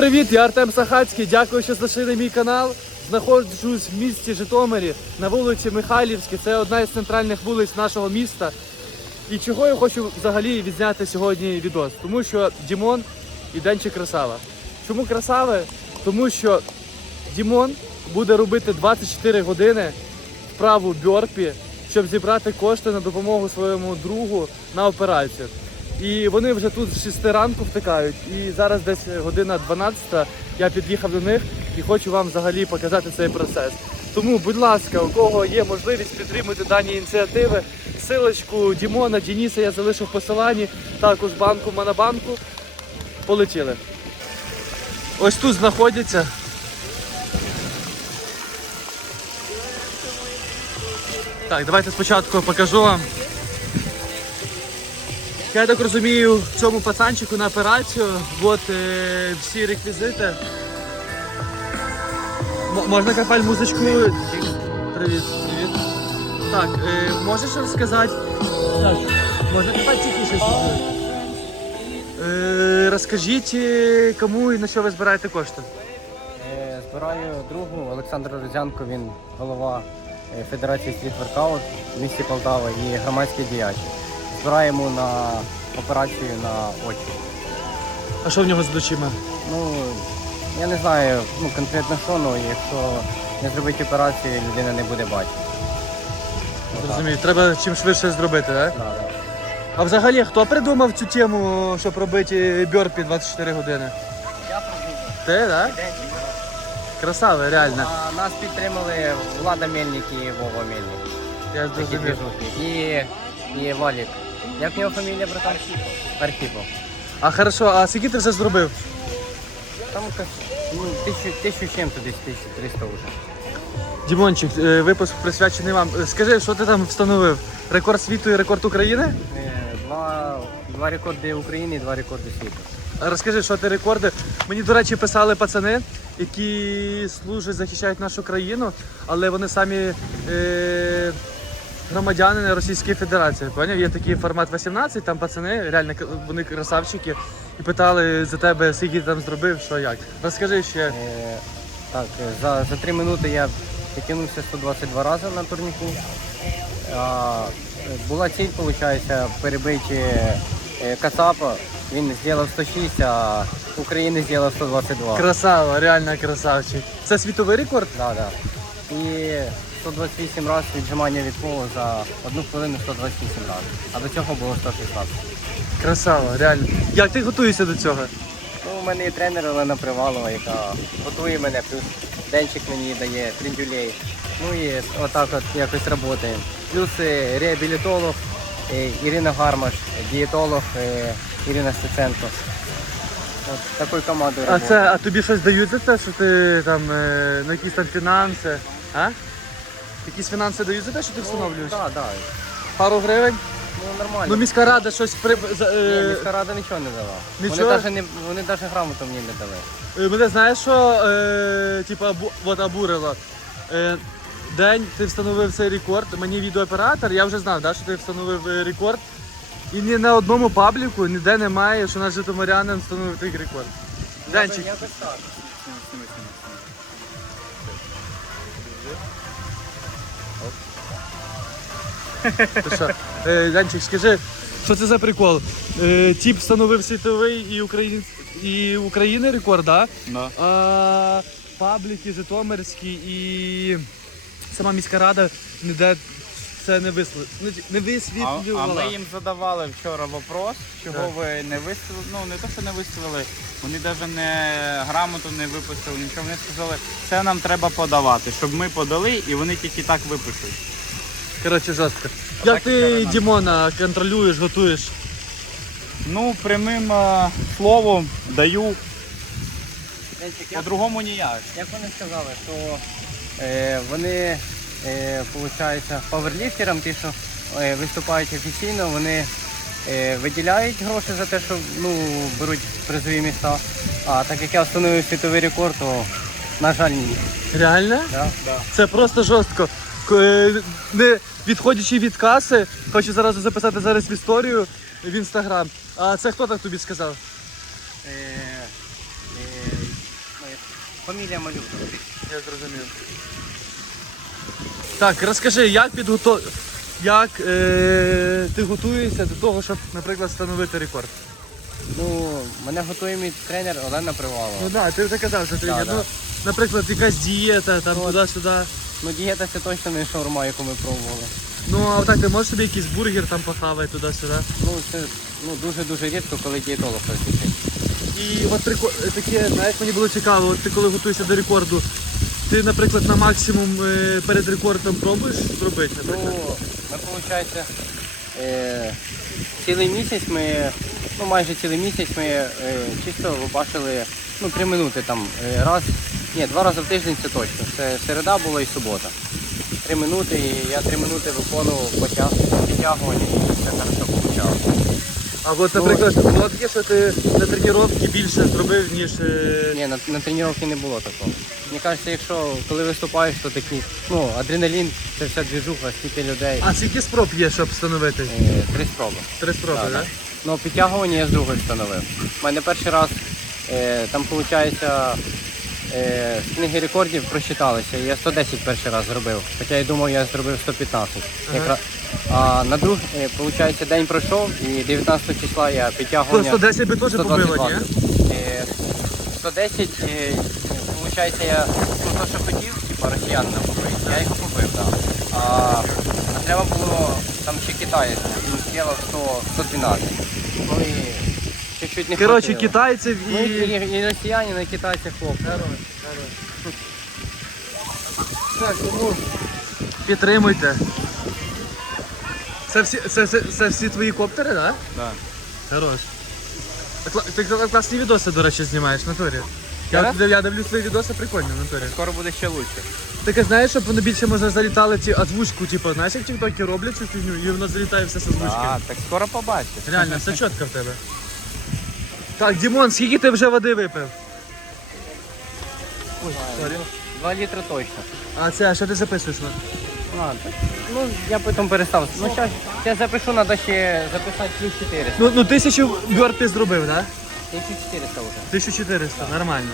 привіт! Я Артем Сахацький. Дякую, що зайшли мій канал. Знаходжусь в місті Житомирі на вулиці Михайлівській. Це одна із центральних вулиць нашого міста. І чого я хочу взагалі відзняти сьогодні відос? Тому що Дімон і Денчик красава. Чому красаве? Тому що Дімон буде робити 24 години вправу бьорпі, щоб зібрати кошти на допомогу своєму другу на операцію. І вони вже тут з 6 ранку втикають. І зараз десь година 12 я під'їхав до них і хочу вам взагалі показати цей процес. Тому, будь ласка, у кого є можливість підтримати дані ініціативи, силочку Дімона, Дініса я залишив в посиланні, також банку Монобанку. Полетіли. Ось тут знаходяться. Так, давайте спочатку покажу вам. Я так розумію, цьому пацанчику на операцію. От е, всі реквізити. М- можна капель музичку? Привіт. Привіт. Так, е, можеш розказати? Можна капель тихіше? Е, розкажіть, е, кому і на що ви збираєте кошти? Е, Збираю другу Олександр Розянко, він голова е, Федерації стріт воркаут в місті Полтава і громадський діяч. Збираємо на операцію на очі. А що в нього з очима? Ну, я не знаю ну, конкретно що, але якщо не зробити операцію, людина не буде бачити. Зрозумів, треба чим швидше зробити, так? Да, да. А взагалі, хто придумав цю тему, щоб робити бьорпі 24 години? Я придумав. Ти, так? Красава, реально. А нас підтримали Влада Мельник і Вова Мельник. Я зрозумів. І, і Валік. Як в нього фамілія, братан? Архіпов. А хорошо, а скільки ти вже зробив? Там якось, ну, тисячу, тисячу чим-то десь 1300 вже. Дімончик, е, випуск присвячений вам. Е, Скажи, що ти там встановив? Рекорд світу і рекорд України? Е, Два, два рекорди України і два рекорди світу. А Розкажи, що ти рекорди. Мені, до речі, писали пацани, які служать, захищають нашу країну, але вони самі е, громадяни Російської Федерації. Поняв? Є такий формат 18, там пацани, реально вони красавчики, і питали за тебе, скільки ти там зробив, що як. Розкажи ще. Е, так, е, за, за три минути я підтягнувся 122 рази на турніку. А, була ціль, виходить, перебити е, Кацапа. Він зробив 106, а України зробив 122. Красава, реально красавчик. Це світовий рекорд? Да, да. І 128 разів віджимання від полу за одну хвилину 128 разів. А до цього було 116. Красава, реально. Як ти готуєшся до цього? Ну, у мене є тренер Олена Привалова, яка готує мене, плюс денчик мені дає, трендюлей. Ну і отак от якось працюємо. Плюс е, реабілітолог е, Ірина Гармаш, дієтолог е, Ірина Стеценко. От такою командою А це, а тобі щось дають за те, що ти там на якісь там фінанси? А? Якісь фінанси дають за те, що ти встановлюєш? Так, так. Пару гривень? Ну нормально. Ну міська рада щось при за- Ні, е, міська рада нічого не дала. Нічого? Вони навіть не вони навіть грамоту мені не дали. е, мене знаєш, що е, типу, абу, от обурило. Е, день ти встановив цей рекорд. Мені відеооператор, я вже знав, да, що ти встановив е, рекорд. І ні на одному пабліку ніде немає, що наш житомирянин встановив такий рекорд. Денчик, Якось так. Ти що? Е, Денчик, скажи, що це за прикол? Е, тіп встановив світовий і, Україн... і України рекорд, да? Да. А, пабліки Житомирські і сама міська рада ніде це не висли... ну, не А, а висвітлювала. ми їм задавали вчора вопрос, чого ви не виставили. Ну не то, що не виставили, вони навіть не грамоту не випустили, нічого вони сказали, це нам треба подавати, щоб ми подали і вони тільки так випишуть. Коротше, жорстко. Як ти Дімона контролюєш, готуєш? Ну, прямим е, словом даю, як по-другому ніяк. Як вони сказали, що е, вони, е, виходить, паверліфтерам, ті, що е, виступають офіційно, вони е, виділяють гроші за те, що ну, беруть призові міста. А так як я встановив світовий рекорд, то, на жаль, ні. Реально? Да? Це просто жорстко. Е, Не відходячи від каси, хочу зараз записати зараз в історію в інстаграм. А це хто так тобі сказав? Е, е, Фамілія Малюк. Я зрозумів. Так, розкажи, як підготов... Як е... ти готуєшся до того, щоб, наприклад, встановити рекорд? Ну, мене готує мій тренер Олена Привалова. Ну так, ти вже казав, що тренер. да. Ну, наприклад, якась дієта, там Ну, туди-сюди. Ну, дієта це точно не шаурма, яку ми пробували. Ну, а так ти можеш собі якийсь бургер там похавати туди-сюди. Ну, це ну, дуже-дуже рідко, коли дієтолог розлічить. І от прико... таке, знаєш, мені було цікаво, от ти коли готуєшся до рекорду, ти, наприклад, на максимум е, перед рекордом пробуєш зробити, Ну, ми, виходить, е, цілий місяць ми, ну майже цілий місяць ми е, чисто бачили ну, три минути там е, раз, ні, два рази в тиждень це точно. Це середа була і субота. Три минути, і я три минути виконував потяг, підтягування, і все хорошо вийшло. А от, наприклад, було таке, що ти на тренування більше зробив, ніж. е, Ні, на, на тренуванні не було такого. Мені кажеться, якщо коли виступаєш, то такий, ну, адреналін, це вся двіжуха, стільки людей. А скільки спроб є, щоб встановити? Е, три спроби. Три спроби, Так, так? так. Ну, підтягування я з другої встановив. У мене перший раз е, там, виходить, е, з книги рекордів прочиталися. Я 110 перший раз зробив. Хоча я думав, я зробив 115. Ага. Якраз, а на друг, е, виходить, день пройшов і 19 числа я То підтягування. 110 би теж 120 побило, ні? Е, 110, е, виходить, я ну, то, що хотів, типу росіянина побити, я їх побив, так. А, а треба було там ще китаєць, він зробив 100, 112. Ну і чуть-чуть не Коротше, хватило. китайців Ну і, і. і, і росіяни, і китайці хлопці. Так, тому підтримуйте. Це всі, це, це, це всі твої коптери, так? Да. Хорош. Ти кла- Ти кла- класні відоси, до речі, знімаєш в натурі. Я, Да? я дивлюсь твої відоси, прикольні в натурі. Скоро буде ще лучше. Таке знаєш, щоб вони більше може залітали ці озвучку, типу, знаєш, як тіктоки роблять цю фігню, і воно залітає все з озвучки. А, так скоро побачиш. Реально, все чітко в тебе. Так, Дімон, скільки ти вже води випив? Ой, сорі. Два літри точно. А це, а що ти записуєш? Влад? А, так. Ну, я потім перестав. Ну, зараз я запишу, треба ще записати плюс 400. Ну, ну тисячу бьорпі зробив, так? Да? 1400 вже. 1400, нормально.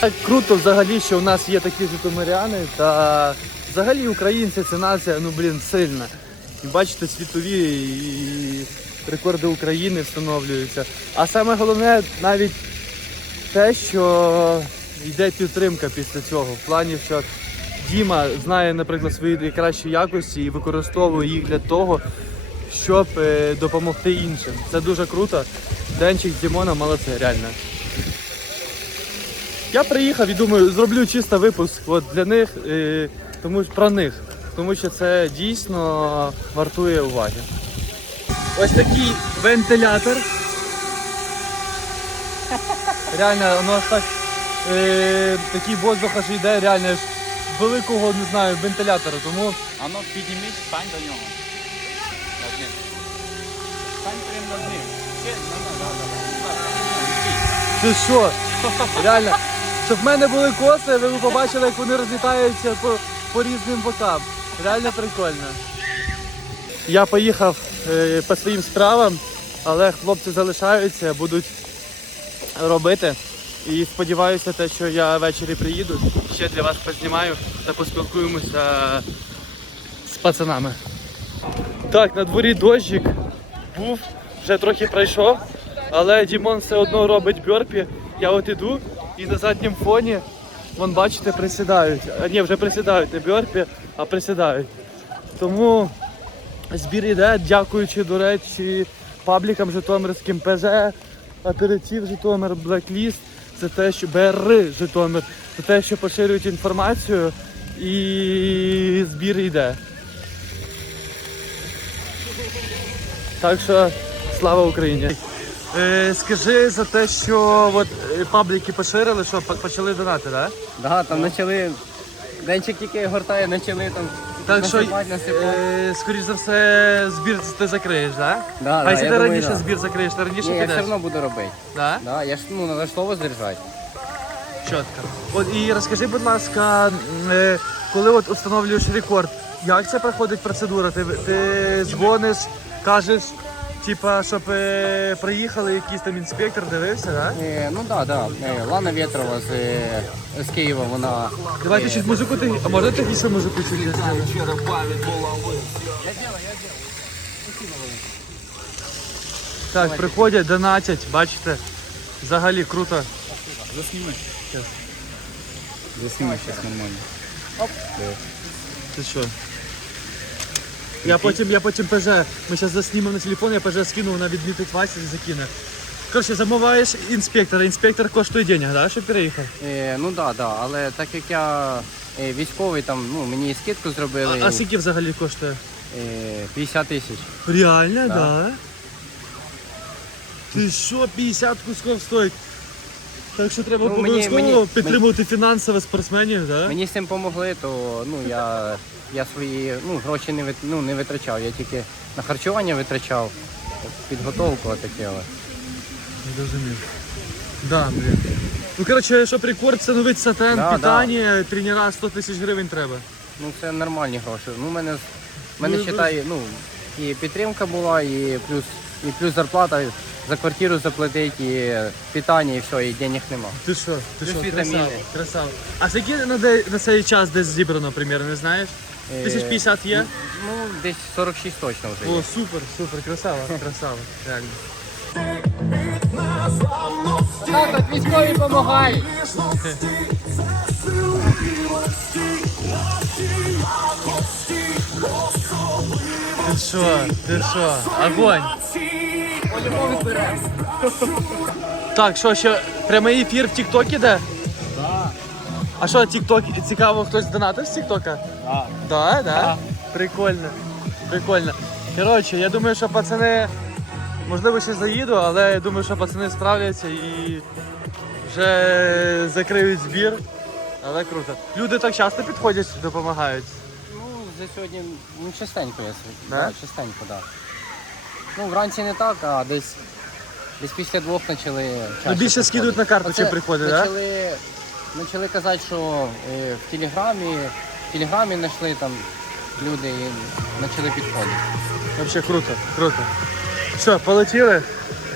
Так круто взагалі, що у нас є такі житомиряни, та взагалі українці це нація, ну блін, сильна. І бачите, світові і рекорди України встановлюються. А саме головне навіть те, що йде підтримка після цього. В плані, що Діма знає, наприклад, свої найкращі якості і використовує їх для того, щоб е, допомогти іншим. Це дуже круто. Денчик Дімона молодце, реально. Я приїхав і думаю, зроблю чисто випуск от для них, е, тому про них, тому що це дійсно вартує уваги. Ось такий вентилятор. Реально, воно так е, такий воздух аж йде, реально ж великого не знаю вентилятора, тому А ну підніміть, стань до нього. Стань прямо над ним. Ще, Ти що? Реально, щоб в мене були коси, ви б побачили, як вони розлітаються по, по різним бокам. Реально прикольно. Я поїхав е, по своїм справам, але хлопці залишаються, будуть робити. І сподіваюся, те, що я ввечері приїду, ще для вас познімаю та поспілкуємося з пацанами. Так, на дворі дощик був, вже трохи пройшов, але Дімон все одно робить бьорпі. Я от іду і на задньому фоні, вон бачите, присідають. А ні, вже присідають, не бьорпі, а присідають. Тому збір іде, дякуючи, до речі, паблікам Житомирським ПЖ, Аперитив Житомир, Блекліст, це те, що БР Житомир, це те, що поширюють інформацію і збір йде. Так що слава Україні. Е, скажи за те, що от, е, пабліки поширили, що почали донати, так? Да, там почали. Денчик тільки гортає, почали там. Так що, е, скоріш за все, збір ти закриєш, так? Да, а да, якщо я ти думаю, раніше да. збір закриєш, ти раніше Ні, я підеш? все одно буду робити. Да? Да, я ж ну, надо слово здержати. Чітко. От і розкажи, будь ласка, м, е, коли от встановлюєш рекорд, як це проходить процедура? Ти, ти дзвониш, кажеш, Типа, щоб е, приїхали якийсь там інспектор, дивився, да? Е, ну так, да, да. Е, Лана Вєтрова з, е, з Києва, вона. Давайте е, музику, ти- а можна тихіше музику чути? Так, приходять, донатять, бачите, взагалі круто. Засніми. Засніми щось нормально. Ти що? Я потім, я потім ПЖ, ми зараз заснімемо на телефон, я ПЖ скину, вона відмітить Вася і закине. Коротше, замоваєш інспектора, інспектор коштує денег, да, щоб переїхав? Е, ну так, да, да. але так як я е, військовий, там, ну, мені і скидку зробили А, а скільки взагалі коштує? е, 50 тисяч. Реально, Да. да. Ти що, 50 кусків стоїть? Так що треба Ну, мені- обов'язково мені- підтримувати фінансово спортсменів, да? Мені з цим допомогли, то ну, я, я свої ну, гроші не, вит, ну, не витрачав. Я тільки на харчування витрачав, підготовку отаке. от. Не розумів. Да, блін. Ну, коротше, щоб рекорд встановити сатен, Да, питання, тренера 100 тисяч гривень треба. Ну це нормальні гроші. Ну, мене, в мене Ну, считай, ну, і підтримка була, і плюс, і плюс зарплата за квартиру заплатити, і питання, і все, і денег нема. Ти що? Ти Плюс що, вітаміни. красава, красава. А скільки на, де- на цей час десь зібрано, примерно, не знаєш? Е, Тисяч 50 є? Ну, десь 46 точно вже є. О, супер, супер, красава, красава, реально. Так, військові допомагають. Ти що, ти що, огонь. Так, що, ще прямий ефір в Тіктокі де? Так. А що, Тікток, цікаво, хтось донатив з Тіктока? Так. Да, да? Да. Прикольно. Прикольно. Коротше, я думаю, що пацани, можливо, ще заїду, але я думаю, що пацани справляться і вже закриють збір. Але круто. Люди так часто підходять, допомагають. Ну, за сьогодні ну, частенько я. Да? Частенько, так. Да. Ну, вранці не так, а десь, десь після двох почали. Ну, більше скидують на карту, чим приходить, да? почали, почали казати, що е, в телеграмі, в телеграмі знайшли там люди і почали підходити. Вообще круто, круто. Що, полетіли?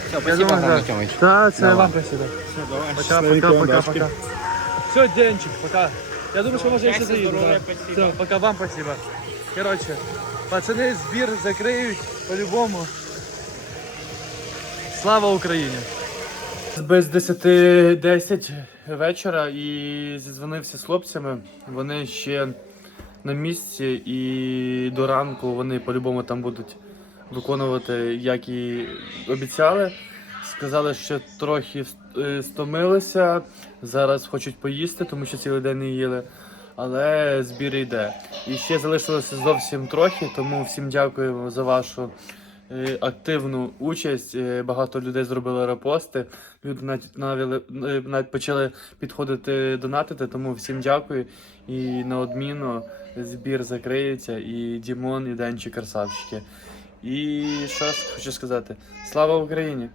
Все, спасибо, думаю, Антон да. Артемович. Так, це Давай. вам спасибо. Все, давай. Пока, пока, пока, пока. Все, Денчик, пока. Я думаю, що може я ще заїду. здоров'я, да. Все, пока вам спасибо. Короче, пацани збір закриють по-любому. Слава Україні! Без 10.10 вечора і зізвонився з хлопцями. Вони ще на місці і до ранку вони по-любому там будуть виконувати, як і обіцяли. Сказали, що трохи е, стомилися, зараз хочуть поїсти, тому що цілий день не їли. Але збір йде. І ще залишилося зовсім трохи, тому всім дякую за вашу активну участь. Е, Багато людей зробили репости. Люди навіть, навіли е, навіть почали підходити донатити, тому всім дякую. І неодмінно збір закриється. І Дімон, і Денчі красавчики. І що хочу сказати: слава Україні!